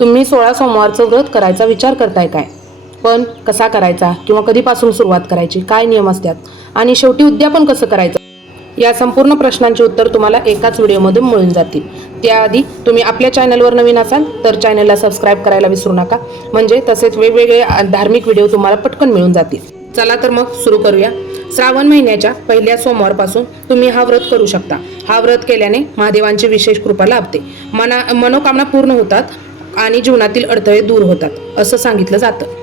तुम्ही सोळा सोमवारचं व्रत करायचा विचार करताय काय? पण कसा करायचा किंवा कधीपासून सुरुवात करायची? काय नियम असतात? आणि शेवटी उद्यापन कसं करायचं? या संपूर्ण प्रश्नांची उत्तर तुम्हाला एकाच व्हिडिओमधून मिळून जातील. त्याआधी तुम्ही आपल्या चॅनलवर नवीन असाल तर चॅनलला सबस्क्राईब करायला विसरू नका. म्हणजे तसेच वेगवेगळे धार्मिक व्हिडिओ तुम्हाला पटकन मिळून जातील. चला तर मग सुरू करूया. श्रावण महिन्याच्या पहिल्या सोमवारपासून तुम्ही हा व्रत करू शकता. हा व्रत केल्याने महादेवांची विशेष कृपा लाभते. मना मनोकामना पूर्ण होतात. आणि जीवनातील अडथळे दूर होतात असं सांगितलं जातं.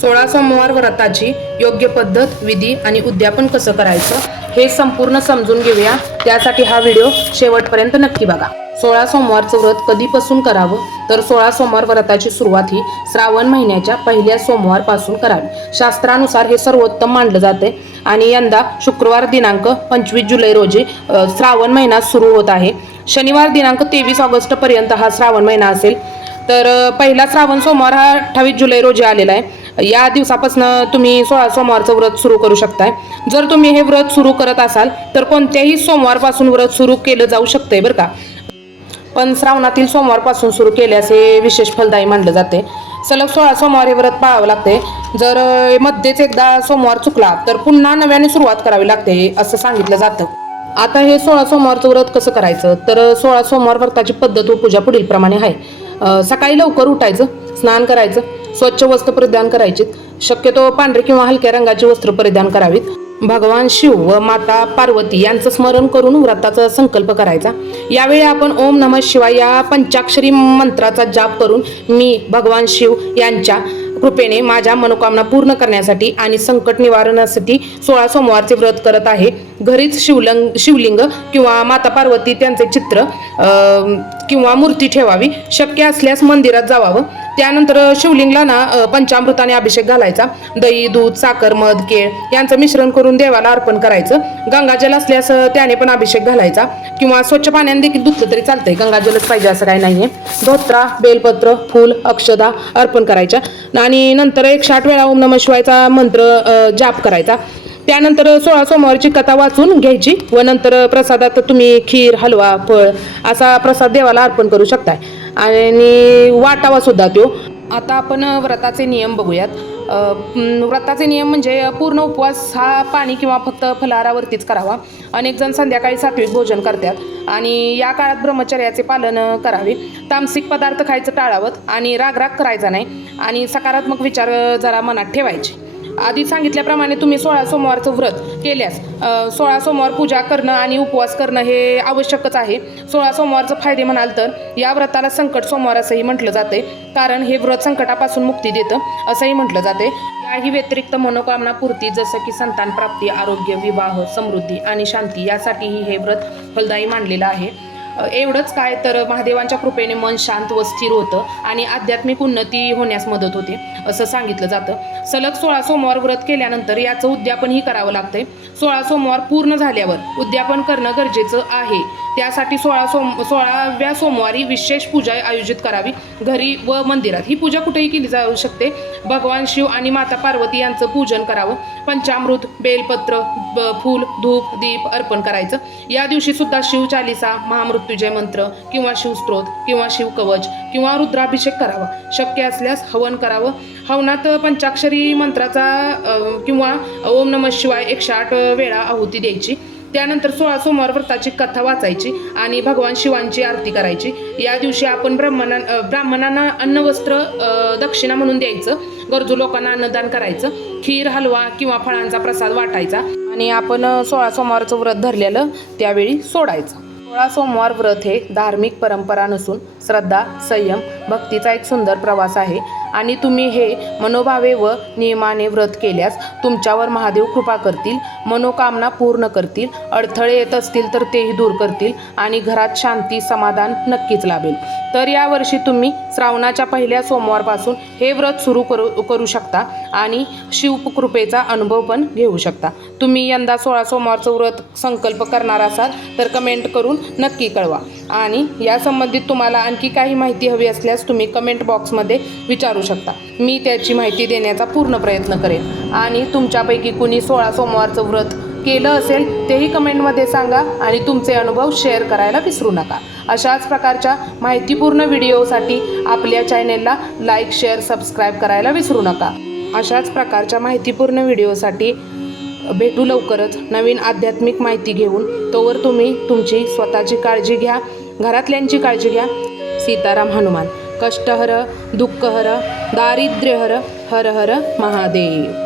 सोळा सोमवार व्रताची योग्य पद्धत विधी आणि उद्यापन कसं करायचं हे संपूर्ण समजून घेऊया. त्यासाठी हा व्हिडिओ शेवटपर्यंत नक्की बघा. सोळा सोमवारचं व्रत कधीपासून करावं? तर सोळा सोमवार व्रताची सुरुवात ही श्रावण महिन्याच्या पहिल्या सोमवारपासून करावी. शास्त्रानुसार हे सर्वोत्तम मानलं जाते आणि यंदा शुक्रवार दिनांक पंचवीस जुलै रोजी श्रावण महिना सुरू होत आहे. शनिवार दिनांक तेवीस ऑगस्ट पर्यंत हा श्रावण महिना असेल. तर पहिला श्रावण सोमवार हा अठ्ठावीस जुलै रोजी आलेला आहे. या दिवसापासून तुम्ही सोळा सोमवारचं व्रत सुरू करू शकताय. जर तुम्ही हे व्रत सुरू करत असाल तर कोणत्याही सोमवारपासून व्रत सुरू केलं जाऊ शकतंय बरं का. पण श्रावणातील सोमवारपासून सुरू केल्यास हे विशेष फलदायी मानलं जाते सलग सोळा सोमवार हे व्रत पाळावं लागते जर मध्येच एकदा सोमवार चुकला तर पुन्हा नव्याने सुरुवात करावी लागते असं सांगितलं जातं. आता हे सोळा सोमवारचं व्रत कसं करायचं? तर सोळा सोमवार व्रताची पद्धत व पूजा पुढील प्रमाणे आहे. सकाळी लवकर उठायचं स्नान करायचं स्वच्छ वस्त्र परिधान करायची. शक्यतो पांढरे किंवा हलक्या रंगाची वस्त्र परिधान करावीत. भगवान शिव व माता पार्वती यांचं स्मरण करून व्रताचा संकल्प करायचा. यावेळी आपण ओम नमः शिवाय या पंचाक्षरी मंत्राचा जाप करून मी भगवान शिव यांच्या कृपेने माझ्या मनोकामना पूर्ण करण्यासाठी आणि संकट निवारणासाठी सोळा सोमवारचे व्रत करत आहे. घरीच शिवलंग शिवलिंग किंवा माता पार्वती त्यांचे चित्र किंवा मूर्ती ठेवावी. शक्य असल्यास मंदिरात जावावं. त्यानंतर शिवलिंगला ना पंचामृताने अभिषेक घालायचा. दही दूध साखर मध केळ यांचं मिश्रण करून देवाला अर्पण करायचं. गंगाजल असल्यास त्याने पण अभिषेक घालायचा. किंवा स्वच्छ पाण्याने देखील धुतलं तरी चालतंय. गंगाजलच पाहिजे असं काही नाहीये. धोत्रा बेलपत्र फूल अक्षदा अर्पण करायच्या. आणि नंतर एकशे आठ वेळा ओम नम शिवायचा मंत्र जाप करायचा. त्यानंतर सोळा सोमवारची कथा वाचून घ्यायची व नंतर प्रसादात तुम्ही खीर हलवा फळ असा प्रसाद देवाला अर्पण करू शकताय. आणि वाटावा सुद्धा तो आता आपण व्रताचे नियम बघूयात. व्रताचे नियम म्हणजे पूर्ण उपवास हा पाणी किंवा फक्त फलाहारावरतीच करावा. अनेक जण संध्याकाळी सात्विक भोजन करतात आणि या काळात ब्रह्मचर्याचे पालन करावे. तामसिक पदार्थ खायचं टाळावं आणि रागराग करायचा नाही आणि सकारात्मक विचार जरा मनात ठेवायचे. आधी सांगितल्याप्रमाणे तुम्ही सोळा सोमवारचं व्रत केल्यास सोळा सोमवार पूजा करणं आणि उपवास करणं हे आवश्यकच आहे. सोळा सोमवारचं फायदे म्हणाल तर या व्रताला संकट सोमवार असंही म्हटलं जाते. कारण हे व्रत संकटापासून मुक्ती देतं असंही म्हटलं जाते. याही व्यतिरिक्त मनोकामना पूर्ती जसं की संतान प्राप्ती आरोग्य विवाह समृद्धी आणि शांती यासाठीही हे व्रत फलदायी मानलेलं आहे. एवढंच काय तर महादेवांच्या कृपेने मन शांत व स्थिर होतं आणि आध्यात्मिक उन्नती होण्यास मदत होते असं सांगितलं जातं. सलग सोळा सोमवार व्रत केल्यानंतर याचं उद्यापनही करावं लागतंय. सोळा सोमवार पूर्ण झाल्यावर उद्यापन करणं गरजेचं आहे. त्यासाठी सोळा सोम सोळाव्या सोमवारी विशेष पूजा आयोजित करावी. घरी व मंदिरात. ही पूजा कुठेही केली जाऊ शकते. भगवान शिव आणि माता पार्वती यांचं पूजन करावं. पंचामृत बेलपत्र ब- फूल धूप दीप अर्पण करायचं. या दिवशी सुद्धा शिव चालिसा महामृत्युजय मंत्र किंवा शिवस्त्रोत किंवा शिवकवच किंवा रुद्राभिषेक करावा. शक्य असल्यास हवन करावं. हवनात पंचाक्षरी मंत्राचा किंवा ओम नमः शिवाय एकशे आठ वेळा आहुती द्यायची. त्यानंतर सोळा सोमवार व्रताची कथा वाचायची आणि भगवान शिवांची आरती करायची. या दिवशी आपण ब्राह्मणां ब्राह्मणांना अन्नवस्त्र दक्षिणा म्हणून द्यायचं. गरजू लोकांना अन्नदान करायचं. खीर हलवा किंवा फळांचा प्रसाद वाटायचा आणि आपण सोळा सोमवारचं व्रत धरलेलं त्यावेळी सोडायचं. सोळा सोमवार व्रत हे धार्मिक परंपरा नसून श्रद्धा संयम भक्तीचा एक सुंदर प्रवास आहे. आणि तुम्ही हे मनोभावे व नियमाने व्रत केल्यास तुमच्यावर महादेव कृपा करतील मनोकामना पूर्ण करतील अडथळे येत असतील तर तेही दूर करतील आणि घरात शांती समाधान नक्कीच लाभेल. तर यावर्षी तुम्ही श्रावणाच्या पहिल्या सोमवारपासून हे व्रत सुरू करू करू शकता आणि शिवकृपेचा अनुभव पण घेऊ शकता. तुम्ही यंदा सोळा सोमवारचं व्रत संकल्प करणार असाल तर कमेंट करून नक्की कळवा. आणि या संबंधित तुम्हाला आणखी काही माहिती हवी असल्यास तुम्ही कमेंट बॉक्समध्ये विचारू शकता. मी त्याची माहिती देण्याचा पूर्ण प्रयत्न करेन. आणि तुमच्यापैकी कुणी सोळा सोमवारचं व्रत केलं असेल तेही कमेंटमध्ये सांगा आणि तुमचे अनुभव शेअर करायला विसरू नका. अशाच प्रकारच्या माहितीपूर्ण व्हिडिओसाठी आपल्या चॅनेलला लाईक शेअर सबस्क्राईब करायला विसरू नका. अशाच प्रकारच्या माहितीपूर्ण व्हिडिओसाठी भेटू लवकरच नवीन आध्यात्मिक माहिती घेऊन. तोवर तुम्ही तुमची स्वतःची काळजी घ्या घरातल्यांची काळजी घ्या. सीताराम हनुमान. कष्टहर दुःखहर दारिद्र्यहर हर हर महादेव।